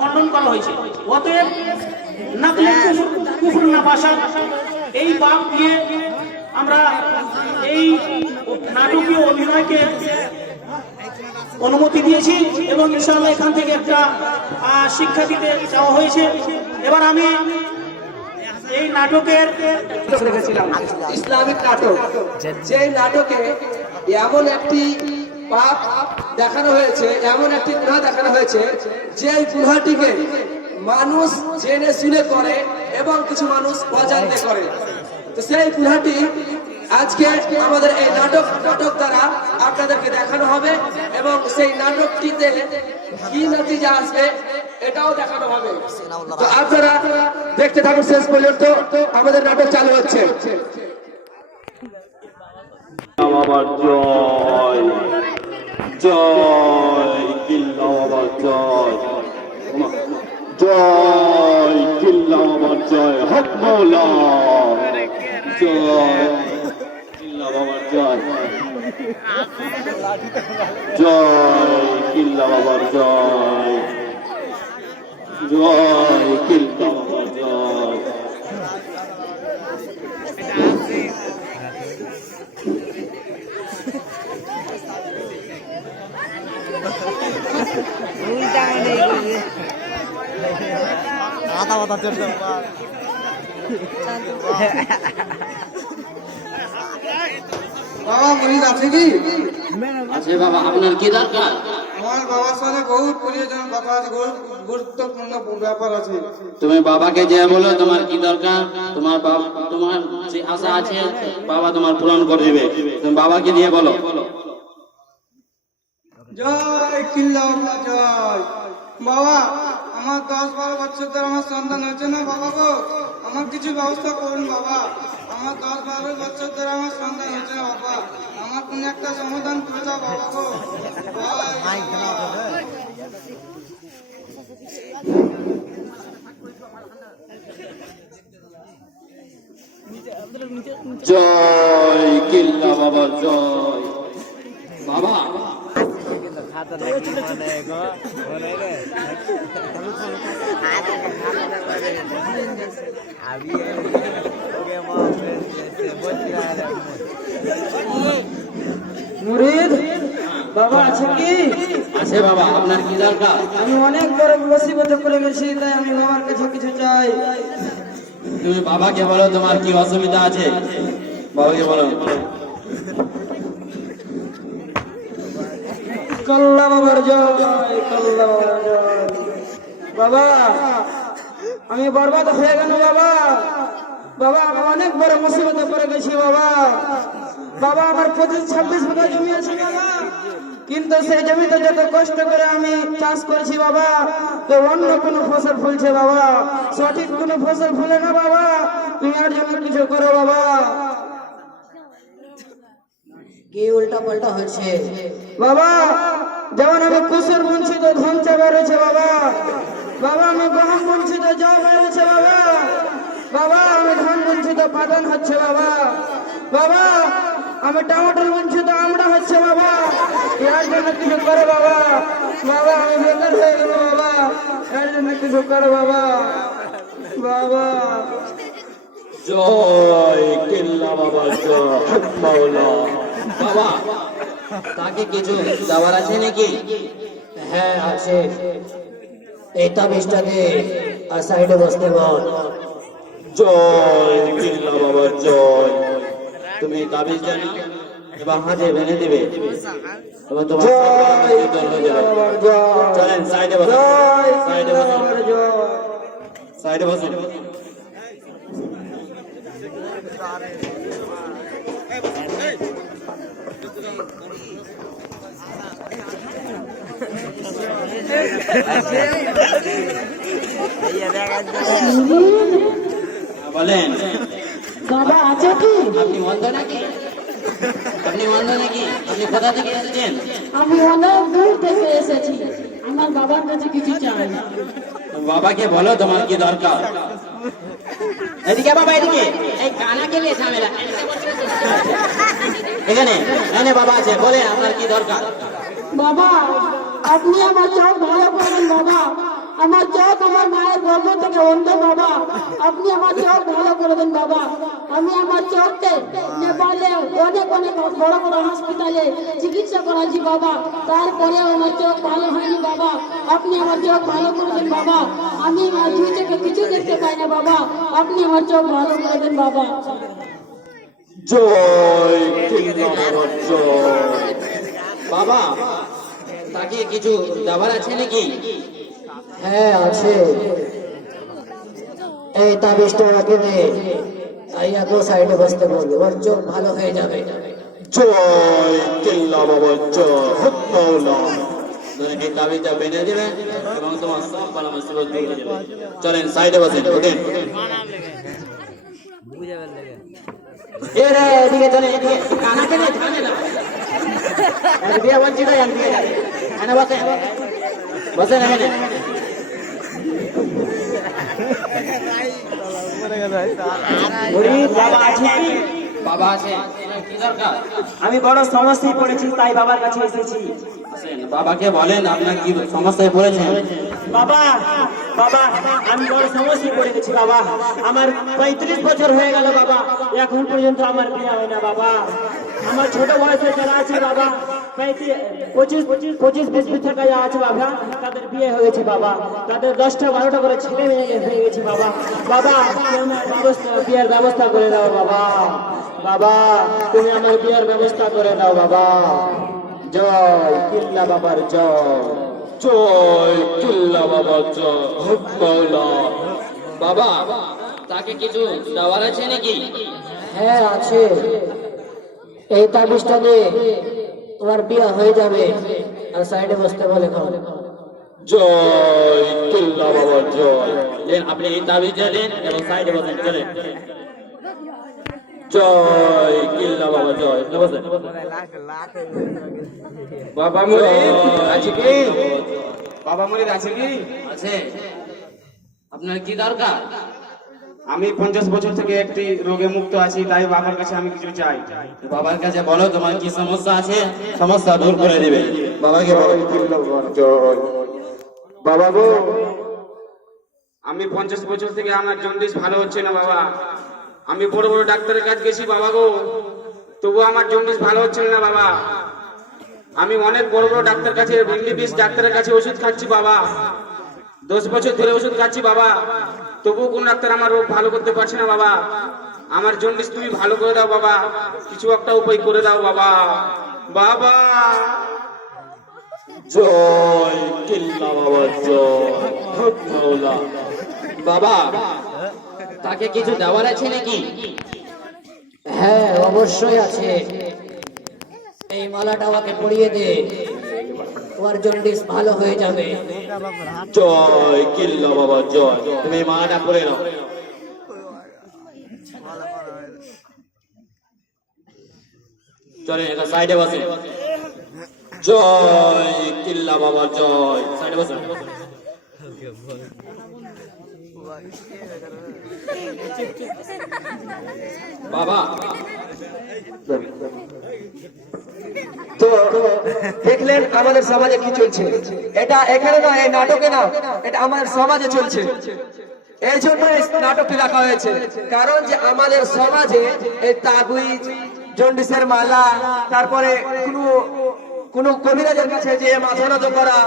খণ্ডন করা হয়েছে। অতএব নাকলে কুফর না ভাষা এই বাপ দিয়ে আমরা এই নাটকীয় অভিনয়কে অনুমতি দিয়েছি এবং ইনশাআল্লাহ এখান থেকে একটা শিক্ষা দিতে চাওয়া হয়েছে। এবার আমি এই নাটকের রেখেছিলাম ইসলামিক নাটক, যে নাটকে এমন একটি পাপ দেখানো হয়েছে, এমন একটি গুনাহ দেখানো হয়েছে যে গুনাহটিকে মানুষ জেনে শুনে করে এবং কিছু মানুষ অজান্তে করে। তো সেই গুনাহটি আজকে আমাদের এই নাটক দ্বারা আপনাদেরকে দেখানো হবে এবং সেই নাটকটিতে কি নতিজা আসবে এটাও দেখানো হবে। তো আপনারা দেখতে থাকুন শেষ পর্যন্ত, আমাদের নাটক চালু হচ্ছে। বাবার জয় জয় কিল্লা বাবার জয় জয় কিল্লা বাবার জয় হক মৌলা জয় কিল্লা বাবার জয় জয় কিল্লা বাবার জয় জয় কিল্লা বাবার জয়। বাবা মরিদ আছে কি? আছে বাবা, আপনার কি দরকার? আমার বাবার সাথে বহুত প্রয়োজন কথা আছে, গুরুত্বপূর্ণ ব্যাপার আছে। তুমি বাবাকে যে বলো তোমার কি দরকার, তোমার যে আশা আছে বাবা তোমার পূরণ করে দিবে। তুমি বাবাকে দিয়ে বলো। জয় কিল্লা জয়। বাবা আমার 10-12 বছর ধরে আমার সন্তান হয়েছে না বাবা গো, আমার কিছু ব্যবস্থা করুন বাবা। আমার 10-12 বছর ধরে আমার সন্তান হয়েছে না বাবা, আমার কোন একটা সমাধান করে দাও বাবা গো। জয় কিল্লা বাবার জয়। বাবা মুরিদ বাবা আছে কি? আছে বাবা, আপনার কি দরকার? আমি অনেক বড় মুসিবতে পড়ে গেছি, তাই আমি বাবার কাছে কিছু চাই। তুমি বাবাকে বলো তোমার কি অসুবিধা আছে, বাবাকে বলো। কল্লা বাবার জয়, কল্লা বাবার জয়। বাবা আমি বরবাদ হয়ে গেল বাবা, বাবা আমি অনেক বড় মুসিবতে পড়ে গেছি বাবা। বাবা আমার 25-26 বিঘা জমি আছে বাবা, কিন্তু সেই জমিতে যত কষ্ট করে আমি চাষ করছি বাবা, তো অন্য কোনো ফসল ফুলছে বাবা, সঠিক কোনো ফসল ফুলে না বাবা। তুমি আর জন্য কিছু করো বাবা। কি উল্টা পাল্টা হচ্ছে বাবা? যেমন আমি কুসুর বুনছি তো ধান চাপা রয়েছে বাবা, বাবা আমি গহম বুনছি তো জল বেরোচ্ছে বাবা, বাবা আমি ধান বুনছি তো পাতন হচ্ছে বাবা, বাবা আমি টমেটোর বুনছি তো আমড়া হচ্ছে বাবা। এর জন্য কিছু করো বাবা, বাবা আমি বেকার হয়ে গেল বাবা, এর জন্য কিছু করো বাবা। বাবা জয় কিল্লা বাবার জয় হক মৌলা। বাবা তাকে কিছু দেওয়ার আছে নাকি? হ্যাঁ আছে, এই তাবিজটাকে আর সাইডে বসতে বল। জয় কিল্লা বাবার জয়। তুমি তাবিজ জানো, এবার হাতে ভেঙে দেবে, এবার তোমার চলেন সাইডে বসুন, সাইডে বসুন, সাইডে বসুন। বলেন বাবা আছে কি? আপনি অন্ধ নাকি? আপনি অন্ধ নাকি? আপনি কোথা থেকে এসেছেন? আমি অনেক দূর থেকে এসেছি, আমার বাবার কাছে কিছু চাই। বাবাকে বলো তোমার কি দরকার। এদিকে বাবা, এদিকে। এই কানা কে নিয়ে ঝামেলা এখানে। এখানে বাবা আছে, বলে আপনার কি দরকার। বাবা আপনি আমার চোখ ভালো করেন বাবা, আমার চোখ আমার মায়ের গর্ভ থেকে অন্ধ বাবা, আপনি আমার চোখ ভালো করে দেন বাবা। আমি আমার চোখকে নেপালে অনেক অনেক বড় বড় হসপিটালে চিকিৎসা করাচ্ছি বাবা, তারপরেও আমার চোখ ভালো হয়নি বাবা। আপনি আমার চোখ ভালো করে দেন বাবা। আমি আমার দুই চোখে কিছু দেখতে পাই না বাবা, আপনি আমার চোখ ভালো করে দেন বাবা। জয় কিল্লা বাবার জয়। বাবা, তাকে কিছু দেওয়ার আছে নাকি? হ্যাঁ আছে, এই তাবিজটা ওকে দে, আইয়াকেও সাইডে বসতে বল, ওর চোখ ভালো হয়ে যাবে। জয় কিল্লা বাবার জয়। হুক মাওলা। এই তাবিজটা বেঁধে দেবেন এবং তোমার সব বালা মুসিবত দূর হয়ে যাবে। চলেন সাইডে বসেন, ওঠেন। এদিকে চলে, এদিকে কানা কেনে কানে না বিয়ে বলছি তাই আমি বিয়ে যাবে। এনে বসে বসে না এখানে। বাবা আছে? বাবা আছে, কি দরকার? আমি বড় সমস্যায় পড়েছি, তাই বাবার কাছে এসেছি। আসেন, বাবাকে বলেন আপনার কি সমস্যায় পড়েছেন। বাবা, বাবা, আমি বড় সমস্যায় পড়ে গেছি বাবা। আমার 35 বছর হয়ে গেল বাবা, এখন পর্যন্ত আমার বিয়ে হয় না বাবা। আমার ছোট বয়সে যারা আছে বাবা, 25-20 টাকা আছে বাবা, তাদের বিয়ে হয়েছে বাবা, তাদের 10টা-12টা করে ছেলে মেয়ে হয়ে গেছে বাবা। বাবা, তুমি আমার বিয়ের ব্যবস্থা করে দাও বাবা। বাবা, তুমি আমার বিয়ের ব্যবস্থা করে দাও বাবা। জয় কিল্লা বাবার জয়। জয় কিল্লা বাবার জয়। হুক মাওলা। বাবা, তাকে কিছু দেওয়ার আছে নাকি? হ্যাঁ আছে, এই তাবিজটা দে, তোমার বিয়ে হয়ে যাবে। আর সাইডে বসতে বলে খাও। জয় কিল্লা বাবার জয়। দেন আপনি এই তাবিজটা দেন এবং সাইডে বসেন, চলেন। জয় কিল্লা বাবা জয়। বসেন। বাবা মুরিদ আছে কি? বাবা মুরিদ আছে কি? আছে। আপনার কি দরকার? আমি 50 বছর থেকে একটি রোগে মুক্ত আছি, তাই বাবার কাছে আমি কিছু চাই। বাবার কাছে বলো তোমার কি সমস্যা আছে, সমস্যা দূর করে দিবে। বাবাকে বলো। বাবা গো, আমি 50 বছর থেকে আমার জন্ডিস ভালো হচ্ছে না বাবা। আমি বড় বড় ডাক্তারের কাছে গেছি বাবা গো, তবু আমার জন্ডিস ভালো হচ্ছে না বাবা। আমি অনেক বড় বড় ডাক্তার কাছে, MBBS ডাক্তারের কাছে ওষুধ খাচ্ছি বাবা। 10 বছর ধরে ওষুধ খাচ্ছি বাবা, তবুও কোন ডাক্তার আমার রোগ ভালো করতে পারছে না বাবা। আমার জন্ডিস তুমি ভালো করে দাও বাবা, কিছু একটা উপায় করে দাও বাবা। বাবা, জয় কিল্লা বাবার জয়। হুক মাওলা। বাবা, তাকে কিছু দেওয়ার আছে নাকি? হ্যাঁ অবশ্যই আছে, এই মালাটা ওকে পরিয়ে দে, তোমার জন্ডিস ভালো হয়ে যাবে। জয় কিল্লা বাবার জয়। তুমি মাটা পরে নাও। চলে এটা সাইডে বসে। জয় কিল্লা বাবার জয়। সাইডে বসে। বাবা, তো দেখলেন আমাদের সমাজে কি চলছে। এটা এখানে না, এই নাটকে না, এটা আমাদের সমাজে চলছে। এই জন্য এই নাটকটি রাখা হয়েছে, কারণ যে আমাদের সমাজে এই তাবিজ, জন্ডিসের মালা, তারপরে কোন কবিরাজের কাছে যে মাথা নত করা,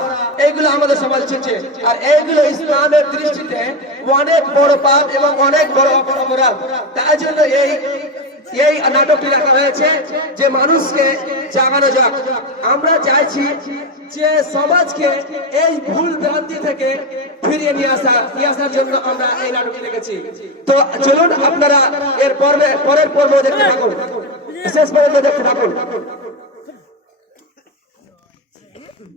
এইগুলো আমাদের সমাজে চলছে। আর এইগুলো ইসলামের দৃষ্টিতে অনেক বড় পাপ এবং অনেক বড় অপরাধ। তাই জন্য এই নাটকটি রাখা হয়েছে যে মানুষকে জাগানো যাক। আমরা চাইছি যে সমাজকে এই ভুল ভ্রান্তি থেকে ফিরিয়ে নিয়ে আসার জন্য আমরা এই নাটকটি রেখেছি। তো চলুন আপনারা এর পরের পর্ব দেখতে থাকুন, শেষ পর্যন্ত দেখতে থাকুন।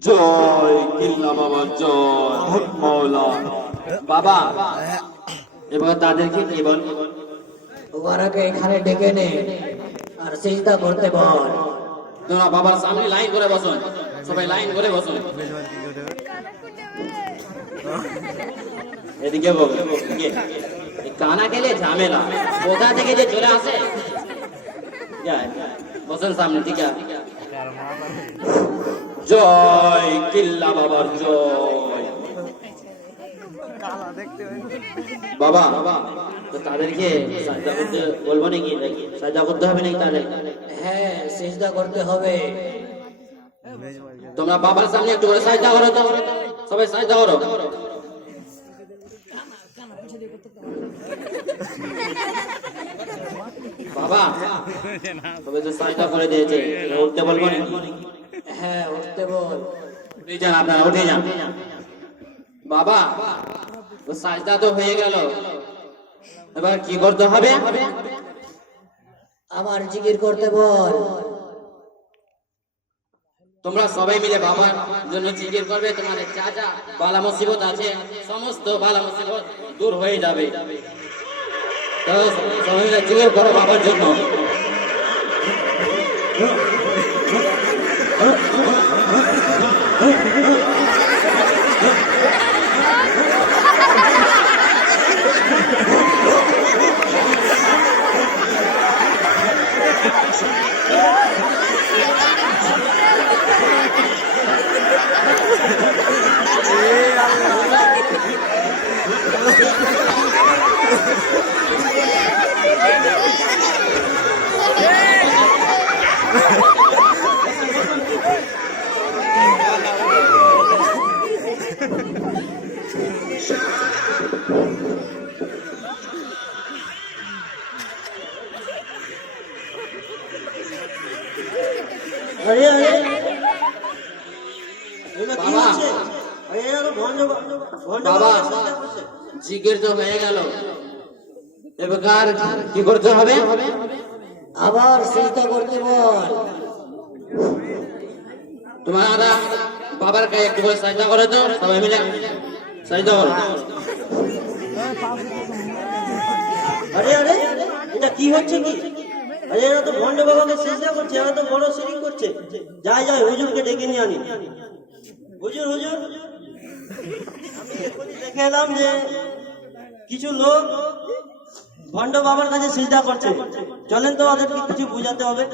জয় কিল্লা বাবার জয়। হুক মাওলা। বাবা, এবার তাদেরকে কি বল? ওরাকে এখানে ডেকে নে আর সিজদা করতে বল। তোমরা বাবার সামনে লাইন করে বসুন, সবাই লাইন করে বসুন। এদিকে কানা খেলে ঝামেলা, কোথা থেকে যে চলে আসে। বসেন সামনে, ঠিক আছে। জয় কিল্লা বাবার জয়। বাবা তো তাদেরকে সাজদা করতে বলবো নাকি সাজদা করতে হবে নাকি তাদের? হ্যাঁ, সিজদা করতে হবে। তোমরা বাবার সামনে একটু করে সাজদা করো তো, সবাই সাজদা করো। বাবা সবাই তো সাজদা করে দিয়েছে, উঠতে বলবো নাকি? হ্যাঁ, উঠতে বল। উঠে যান, আপনারা উঠে যান। বাবা তো সাজদা তো হয়ে গেল, এবার কি করতে হবে? আমার জিকির করতে বল। তোমরা সবাই মিলে বাবার জন্য জিকির করবে। তোমাদের যা যা বালা মুসিবত আছে সমস্ত বালা মুসিবত দূর হয়ে যাবে। তো সবাই মিলে জিকির করো বাবার জন্য। আরে আরে বাবা জিকির তো হয়ে গেল, এবার কি করতে হবে? আবার সিজদা করতে বল। তোমরা বাবার গায়ে একটু করে সাজদা করো তো, সবাই মিলে সাজদা করো। আরে আরে এটা কি হচ্ছে কি? আরে এরা তো ভণ্ড বাবাকে সিজদা করছে, এরা তো বড় শিরিক করছে। যাই যাই হুজুরকে ডেকে নিয়ে আনি। হুজুর হুজুর, আমি এখনই দেখে এলাম যে কিছু লোক ভণ্ড বাবার কাছে সিজদা করছে। চলেন তো ওদেরকে কিছু বুঝাতে হবে।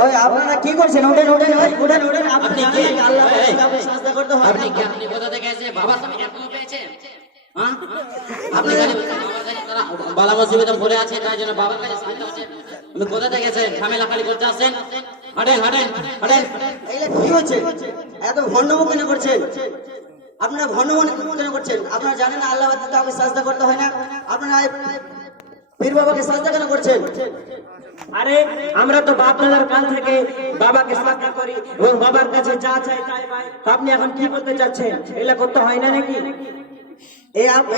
ওই আপনারা কি করছেন? ওঠেন ওঠেন ওই ওঠেন ওঠেন। আপনি জানেন যে আল্লাহর কাছে সিজদা করতে হয়। আপনি কোথা থেকে এসে বাবার সামনে এখনো পেয়েছেন? হ্যাঁ? আপনি জানেন বাবার কাছে তারা বালা মুসিবতে পড়ে আছে, তাই জন্য বাবার কাছে সাজদা হচ্ছে। আপনি কোথা থেকে এসেছেন? ঝামেলা খালি করতে আসেন? হাঁটেন হাঁটেন হাঁটেন। এইটা কি হচ্ছে? এত ভণ্ডমো কেন করছেন? আপনারা ভণ্ডমো কেন করছেন? আপনারা জানেন না আল্লাহ বাদে কাউকে সাজদা করতে হয় না? আপনারা পীর বাবাকে সাজদা কেন করছেন? আরে আমরা তো বাপ দাদার কাল থেকে বাবাকে সাজদা করি এবং বাবার কাছে যা চাই তাই পাই। তো আপনি এখন কি করতে চাচ্ছেন? এগুলা করতে হয় না নাকি?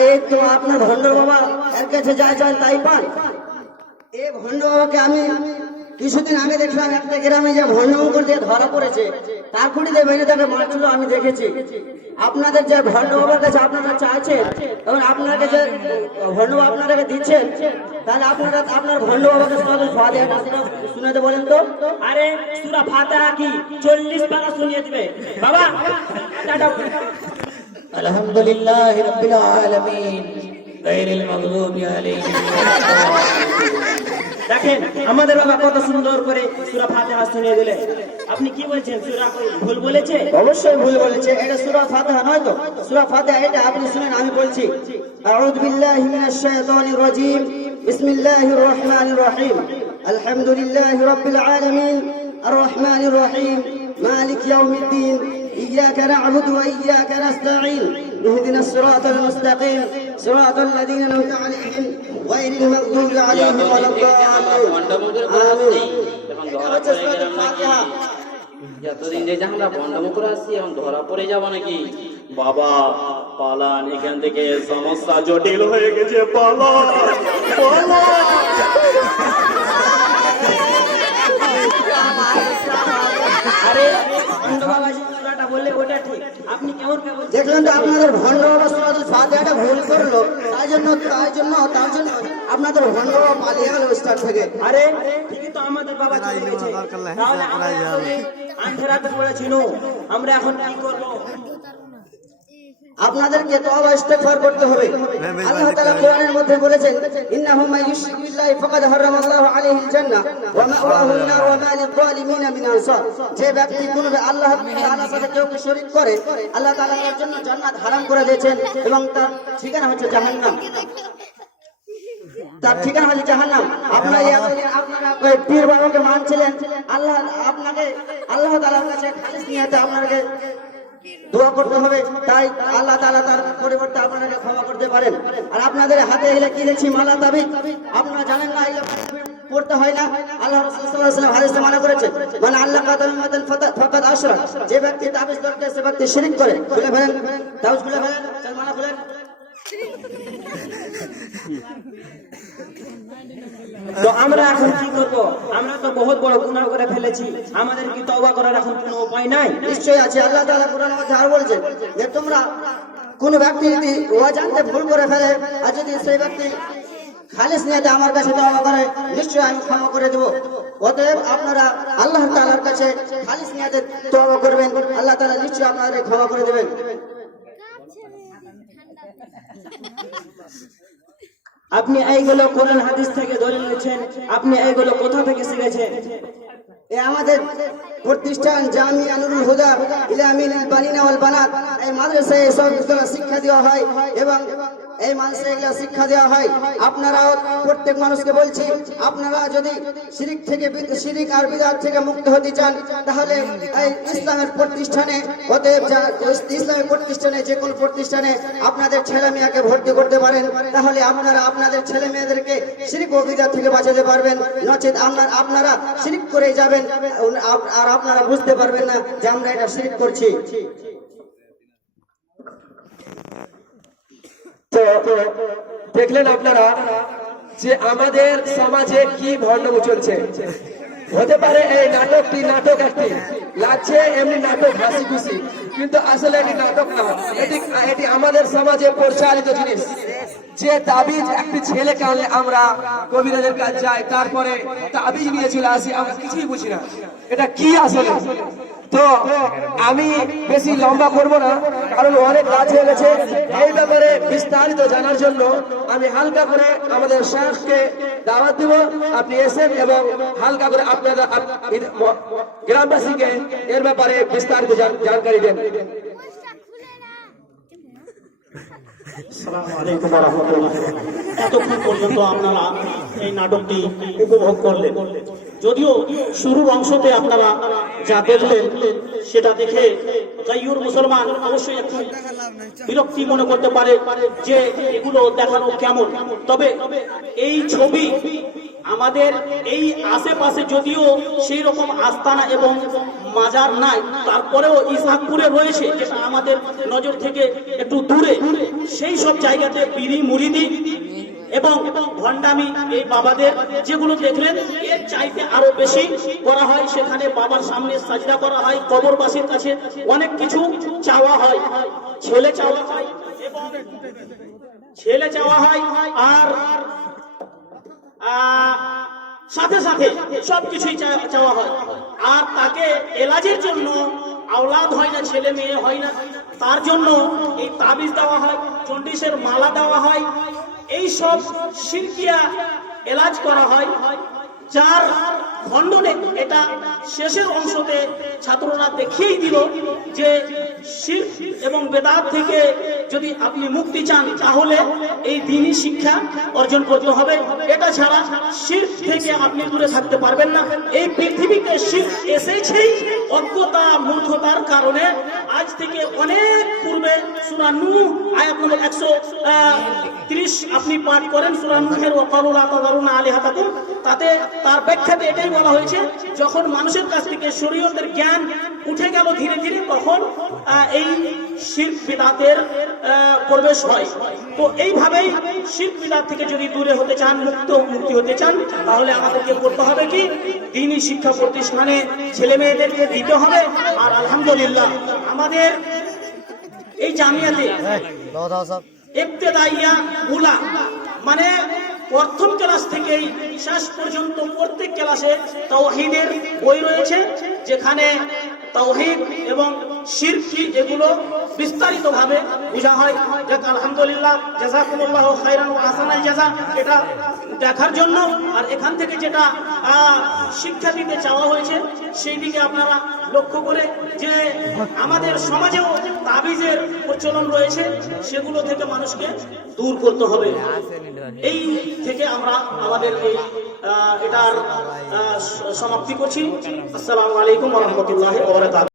এই তো আপনার ভণ্ড বাবা, এর কাছে যা চাই তাই পান। এই ভণ্ড বাবাকে আমি কিছুদিন আগে দেখলাম একটা গ্রামে যে ভণ্ডমো করতে ধরা পড়েছে, তার খুঁড়িতে বেঁধে তাকে মারছিল, আমি দেখেছি। আপনাদের যে ভণ্ড বাবার কাছে আপনারা চাইছেন এবং আপনার কাছে ভণ্ড বাবা আপনাদেরকে দিচ্ছেন, তাহলে আপনারা আপনার ভণ্ড বাবাকে ফাতিহা শুনাতে বলেন তো। আরে সূরা ফাতিহা কি 40 পারা শুনিয়ে দিবে বাবা। আলহামদুলিল্লাহি রাব্বিল আলামিন গায়রিল মাগদুবি আলাইহিম। দেখেন আমাদের বাবা কত সুন্দর করে সূরা ফাতিহা শুনিয়ে দিলে। আপনি কি বলছেন? সূরা ভুল বলেছে? অবশ্যই ভুল বলেছে। এটা সূরা ফাতিহা নয় তো। সূরা ফাতিহা এটা আপনি শুনেন, আমি বলছি। আউযু বিল্লাহি মিনাশ শাইতানির রাজীম। বিসমিল্লাহির রহমানির রহিম। আলহামদুলিল্লাহি রাব্বিল আলামিন আর রহমানির রহিম মালিক ইয়াউমিদ্দিন إياك نعبد وإياك نستعين اهدنا الصراط المستقيم صراط الذين أنعمت عليهم غير المغضوب عليهم ولا الضالين এতদিন যে আমরা বন্ধ করে আসছি, এখন ধরা পড়ে যাবো নাকি? বাবা পালান এখান থেকে, সমস্যা জটিল হয়ে গেছে। পালান আরে ভণ্ড বাবা যে সূরাটা বললে ওটা ঠিক, আপনি কেমন কেমন দেখলেন তো আপনাদের ভণ্ড বাবা সূরাতুল ফাতিহাটা ভুল করলো, তার জন্য আপনাদের ভণ্ড বাবা পালিয়ে গেল স্টার থেকে। আরে ঠিকই তো, আমাদের বাবা চলে গেছে। তাহলে আমরা এখন আন্ধেরাতে পড়েছিল, আমরা এখন কি করব? আপনাদেরকে তওবা ইস্তেগফার করতে হবে। আল্লাহ তাআলা কোরআনের মধ্যে বলেছেন, ইন্নাহু মান ইউশরিক বিল্লাহি ফাকাদ হারামাল্লাহু আলাইহিল জান্নাহ ওয়া মাওয়াহুন নার ওয়া মা লিয-যালিমিনা মিন আনসার। যে ব্যক্তি কোনো আল্লাহ তাআলার সাথে কাউকে শরীক করে, আল্লাহ তাআলা তার জন্য জান্নাত হারাম করে দিয়েছেন এবং তার ঠিকানা হচ্ছে জাহান্নাম। তার ঠিকানা হচ্ছে জাহান্নাম। আপনারা পীর বাবাকে মানছিলেন, আল্লাহ তাআলার কাছে খালিস নিয়তে আপনাকে দোয়া করতে হবে, তাই আল্লাহ তাআলা তার পরিবর্তে আপনাকে ক্ষমা করতে পারেন। আর আপনাদের হাতে এগুলো কি দেখছি মালা তাবিজ, আপনারা জানেন না এগুলো পড়তে হয় না। আল্লাহ রাসূল সাল্লাল্লাহু আলাইহি ওয়াসাল্লাম হাদিসে মানা করেছেন, মান আল্লাকা তামিমাতান ফাকাদ আশরাক। যে ব্যক্তি তাবিজ ধরতে সে ব্যক্তি শিরক করে। খুলে ফেলেন তাবিজ, খুলে ফেলেন, চল মালা খুলেন। তো আমরা এখন কি করব? আমরা তো বহুত বড় গুনাহ করে ফেলেছি, আমাদের কি তওবা করার এখন কোনো উপায় নাই? নিশ্চয়ই আছে। আল্লাহ তাআলা কোরআনের মধ্যে আর বলছেন যে তোমরা কোন ব্যক্তি যদি অজান্তে ভুল করে ফেলে আর যদি সেই ব্যক্তি খালিস নিয়তে আমার কাছে তওবা করে, নিশ্চয়ই আমি ক্ষমা করে দেব। অতএব আপনারা আল্লাহ তাআলার কাছে খালিস নিয়তে তওবা করবেন, আল্লাহ তাআলা নিশ্চয়ই আপনাদের ক্ষমা করে দেবেন। আপনি এইগুলো কোরআন হাদিস থেকে ধরে নিয়েছেন, আপনি এইগুলো কোথা থেকে শিখেছেন? এ আমাদের প্রতিষ্ঠান জামিয়া নুরুল হুদা ইলা মিনাল বানিনা ওয়াল বানাত, এই মাদ্রাসায় সব শিক্ষা দেওয়া হয় এবং এই মাদ্রাসায় এগুলো শিক্ষা দেওয়া হয়। আপনারাও প্রত্যেক মানুষকে বলছি, আপনারা যদি শিরিক আর বিদআত থেকে মুক্ত হতে চান তাহলে এই ইসলামের প্রতিষ্ঠানে, অতএব ইসলামের প্রতিষ্ঠানে যে কোনো প্রতিষ্ঠানে আপনাদের ছেলে মেয়েকে ভর্তি করতে পারেন, তাহলে আপনারা আপনাদের ছেলে মেয়েদেরকে শিরিক ও বিদআত থেকে বাঁচাতে পারবেন। নচেত আপনারা শিরিক করে যাবেন আর আপনারা বুঝতে পারবেন না যে আমরা এটা শিরিক করছি। তো দেখলেন আপনারা যে আমাদের সমাজে কি ভণ্ডামি চলছে। হতে পারে এই নাটকটি নাটক একটি লাগছে এমনি নাটক হাসি খুশি, কিন্তু আসলে এটি নাটক না, এটি আমাদের সমাজে পরিচালিত জিনিস। যে তাবিজ একটি ছেলেকে আনলে আমরা কবিরাজের কাছে যাই, তারপরে তাবিজ নিয়ে চলে আসি, আমরা কিছুই বুঝি না এটা কি আসলে। তো আমি বেশি লম্বা করব না, কারণ অনেক কাজ হয়ে গেছে। এই ব্যাপারে বিস্তারিত জানার জন্য আমি হালকা করে আমাদের শেখকে দাওয়াত দিব, আপনি এসেন এবং হালকা করে আপনারা গ্রামবাসীকে এর ব্যাপারে বিস্তারিত জানকারি দেন। আসসালামু আলাইকুম ওয়া রাহমাতুল্লাহ। এতক্ষণ পর্যন্ত আপনারা এই নাটকটি উপভোগ করলেন। যদিও শুরুর অংশতে আপনারা যা দেখলেন সেটা দেখে গাইয়ুর মুসলমান অবশ্যই একটু বিরক্তি মনে করতে পারে যে এগুলো দেখানো কেমন। তবে এই ছবি আমাদের এই আশেপাশে যদিও সেই রকম আস্তানা এবং মাজার নাই, তারপরেও ইসহাকপুরে রয়েছে, যেটা আমাদের নজর থেকে একটু দূরে। সেই সব জায়গাতে বিড়ি মুরিদি এবং ভণ্ডামি এই বাবাদের যেগুলো দেখলেন এর চাইতে আরো বেশি করা হয়। সেখানে বাবার সামনে সাজদা করা হয়, কবরবাসীর কাছে অনেক কিছু চাওয়া হয়, ছেলে চাওয়া হয় এবং ছেলে চাওয়া হয়, আর সাথে সাথে সবকিছুই চাওয়া হয়। আর তাকে এলাজের জন্য আওলাদ হয় না, ছেলে মেয়ে হয় না, তার জন্য এই তাবিজ দেওয়া হয়, চন্ডিসের মালা দেওয়া হয়, এই সব শিরকিয়া এলাজ করা হয়, যার খণ্ডনে এটা শেষের অংশতে ছাত্ররা দেখিয়েই দিল যে শিরক এবং বেদাত থেকে যদি আপনি মুক্তি চান তাহলে এই দ্বীনি শিক্ষা অর্জন করতে হবে। এটা ছাড়া শিরক থেকে আপনি দূরে থাকতে পারবেন না। এই পৃথিবীতে শিরক এসেছেই অজ্ঞতা মূর্খতার কারণে। আজ থেকে অনেক পূর্বে সূরা নূহ আয়াত নম্বর 130 আপনি পাঠ করেন, সূরা নূহের ওয়াকালু লা তাযারুনা আলিহাতাকুম, তাতে তার ব্যাখ্যাতে এটাই বলা হয়েছে যখন মানুষের কাছ থেকে শরীয়তের জ্ঞান উঠে গেল ধীরে ধীরে, তখন এই শিরক বিদআতের প্রবেশ হয়। তো এইভাবেই শিরক বিদআত থেকে যদি দূরে হতে চান, মুক্তি হতে চান, তাহলে আমাদেরকে করতে হবে কি, দ্বীনি শিক্ষা প্রতিষ্ঠানে ছেলে মেয়েদেরকে দিতে হবে। আর আলহামদুলিল্লাহ আমাদের এই জামিয়াতে ইবতেদাইয়া উলা মানে প্রথম ক্লাস থেকেই শেষ পর্যন্ত প্রত্যেক ক্লাসে তাওহীদের বই রয়েছে, যেখানে তাওহীদ এবং শিরক এগুলো বিস্তারিত ভাবে বোঝা হয়। যাক আলহামদুলিল্লাহ, জাযাকুমুল্লাহু খাইরান ওয়া আহসানাল জাযা। এটা দেখার জন্য আর এখান থেকে যেটা শিক্ষা দিতে চাওয়া হয়েছে সেই দিকে আপনারা লক্ষ্য করে যে আমাদের সমাজেও তাবিজের প্রচলন রয়েছে, সেগুলো থেকে মানুষকে দূর করতে হবে। এই থেকে আমরা আমাদের এই এটার সমাপ্তি করছি। আসসালামু আলাইকুম ওয়া রাহমাতুল্লাহি ওয়া বারাকাতুহু।